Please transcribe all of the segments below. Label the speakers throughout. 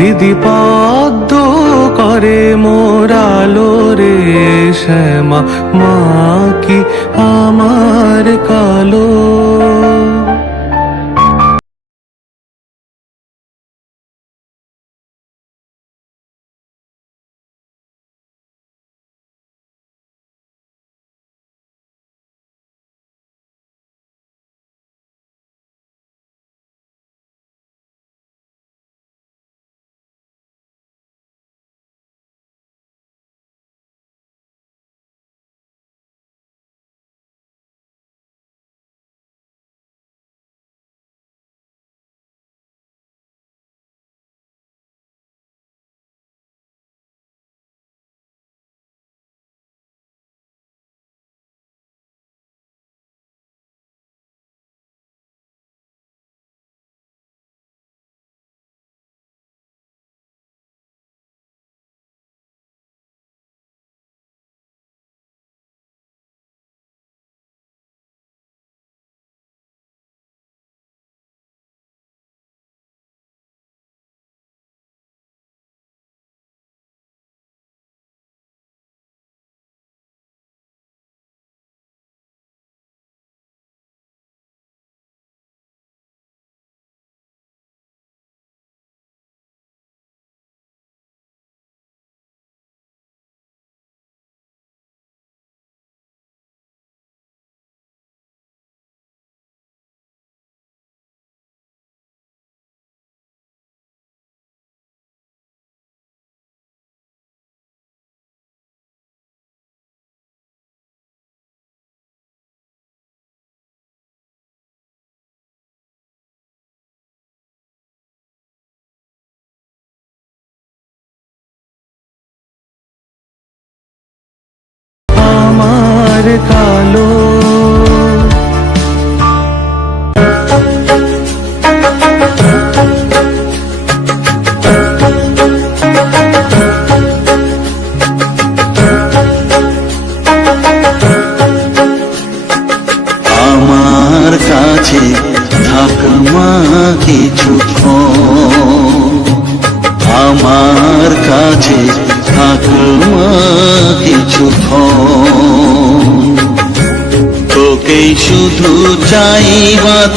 Speaker 1: দিগম্বরী হৃদি পদ্ম করে মোরালো রে শ্যামা মা কি আমার কালো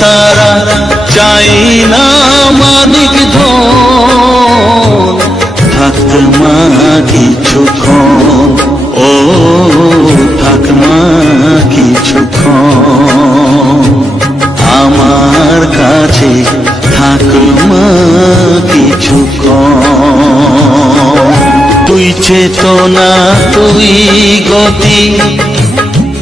Speaker 2: তারা চাই না মালিক ধন। মা কিছুক্ষণ ও, থাক মা কিছুক্ষণ আমার কাছে থাক মা কিছুক্ষণ তুই চেতনা, তুই গতি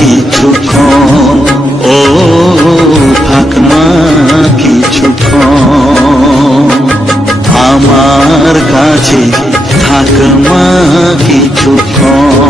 Speaker 2: কিছুক্ষণ ও থাক মা আমার কাছে থাক মা কিছুক্ষণ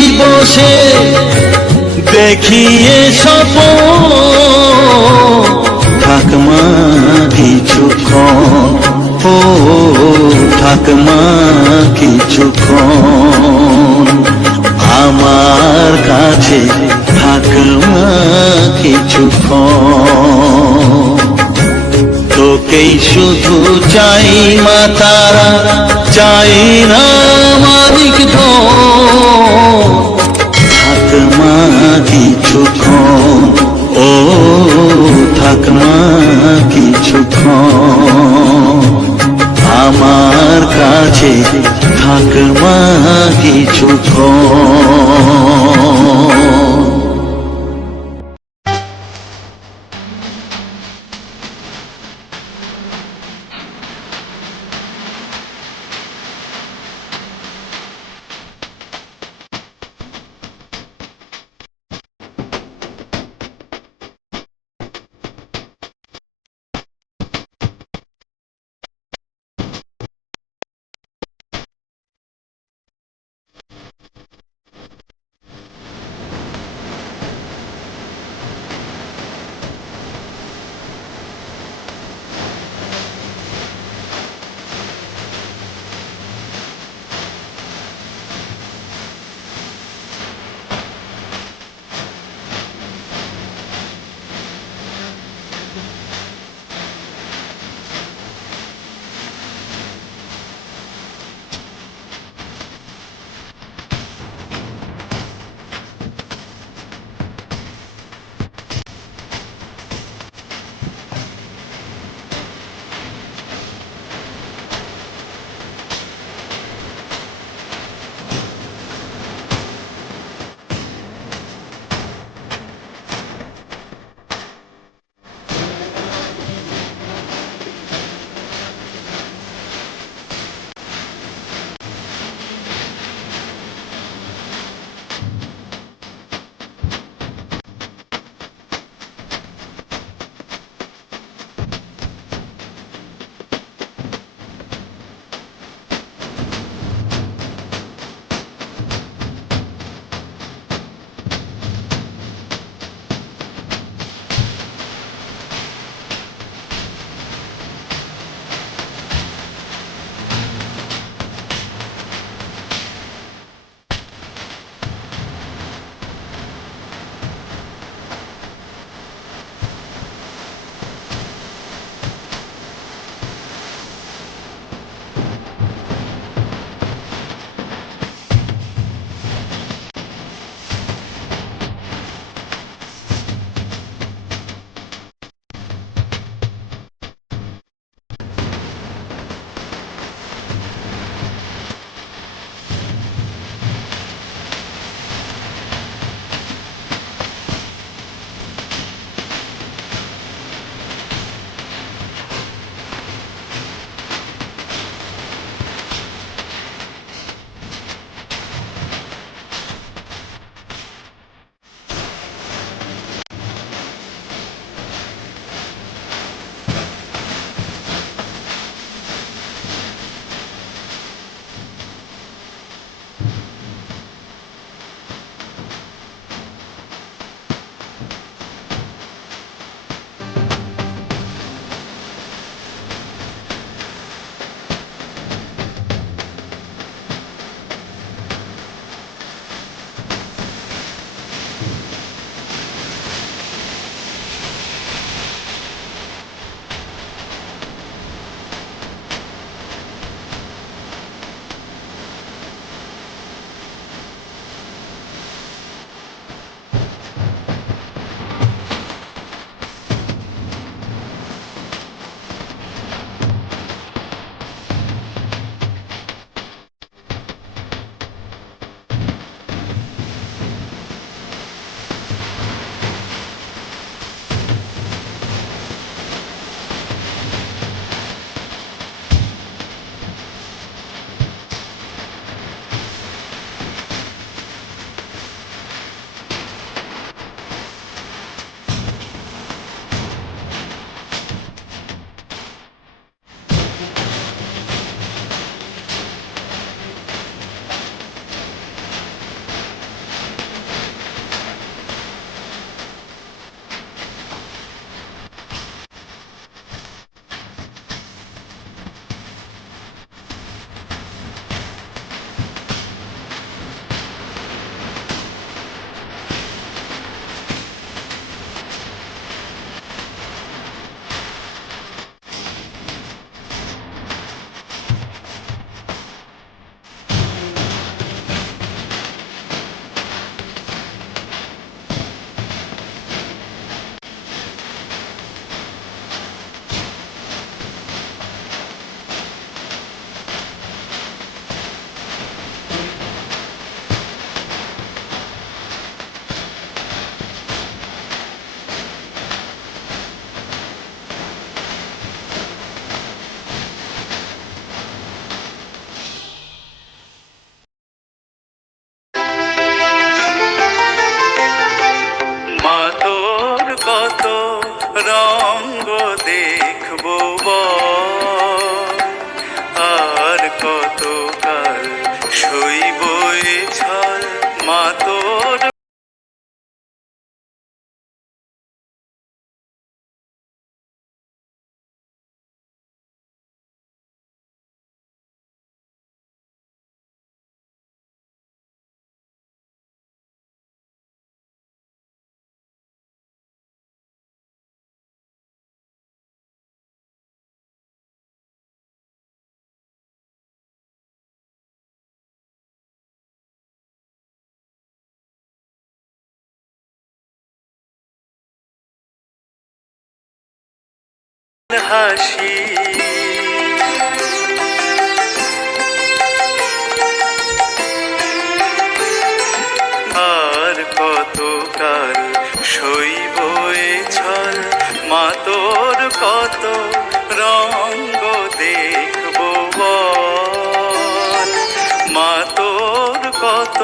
Speaker 2: বসে দেখিয়ে সপ থাকমা কিছুক্ষণ ও থাকমা কিছুক্ষণ আমার কাছে থাকমা কিছুক্ষণ তোকেই শুধু চাই মা তারা, চাই না মালিক থাক হাসি। আর কতকাল সইব এ কত রঙ্গ দেখব বল? মা তোর কত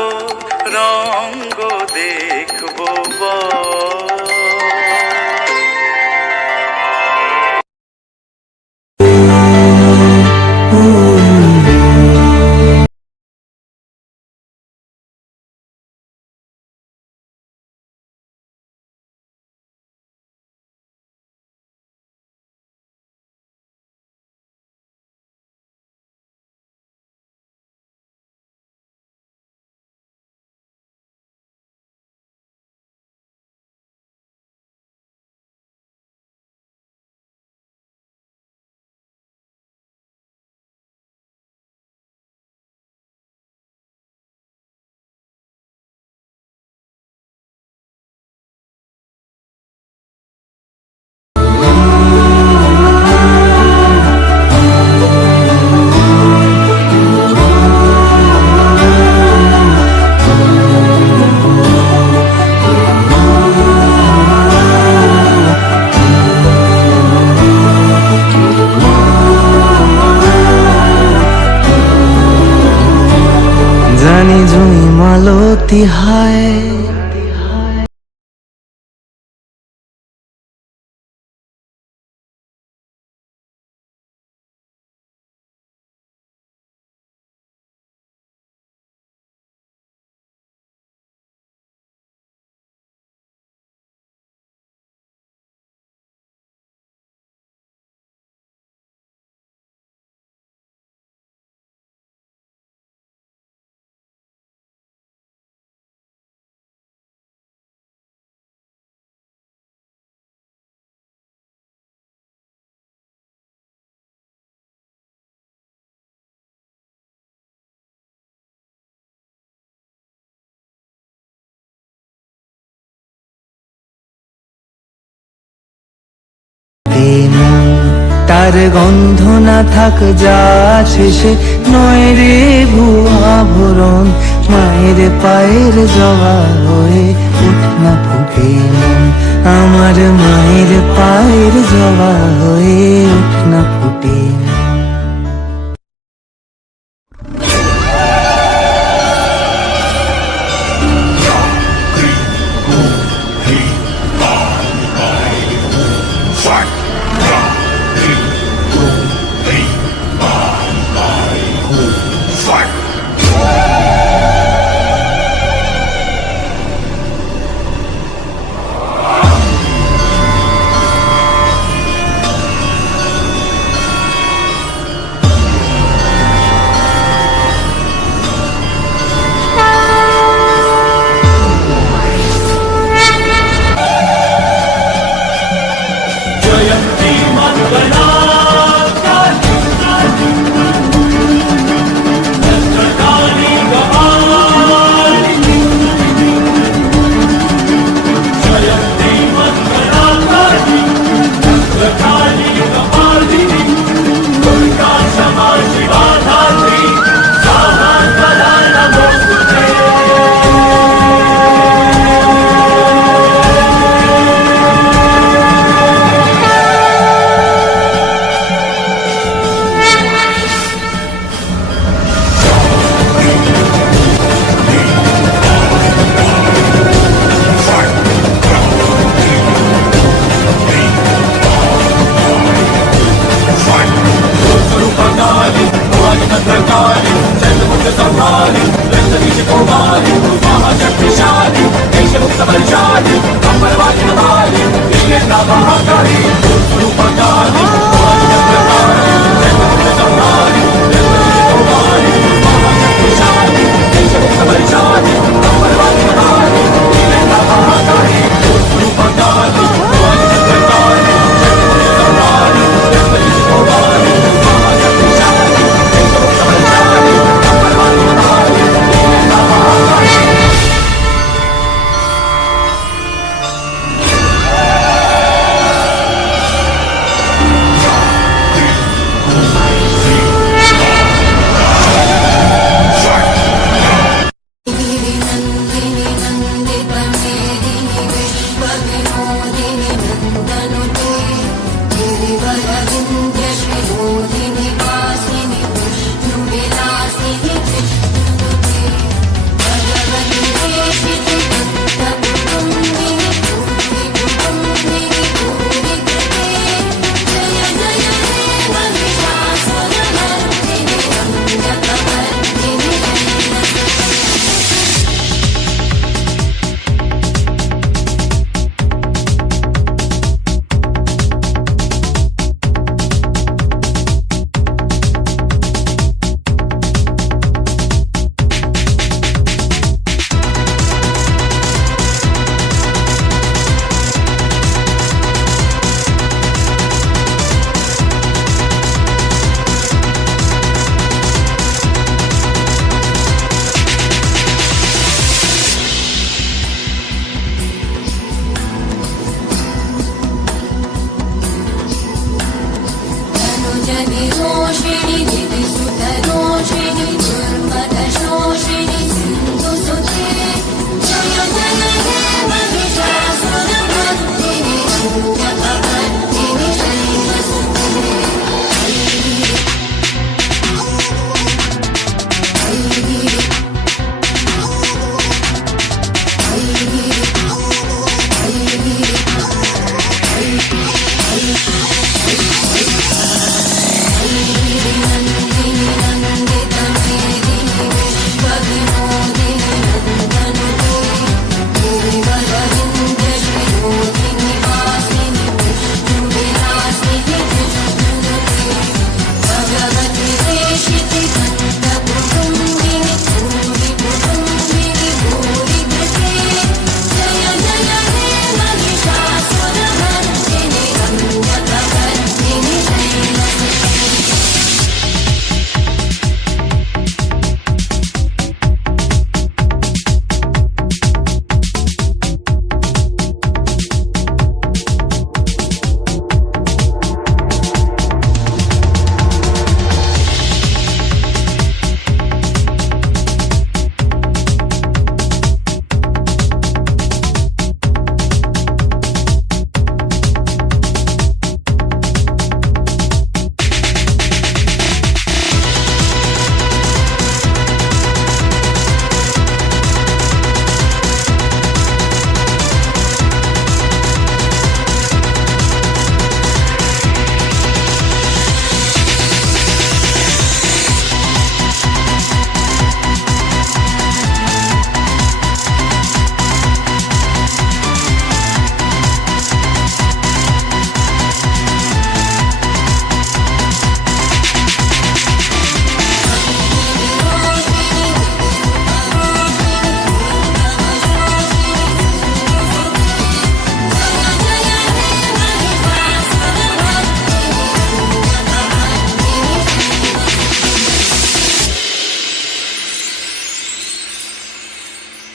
Speaker 2: রঙ্গ দেখব
Speaker 1: তার গন্ধ না থাক, যা শেষে নয় রে ভুয়া ভরণ মায়ের পায়ের জবা হয়ে উঠ না ফুটে মন। আমার মায়ের পায়ের জবা হয়ে উঠ না ফুটে মন।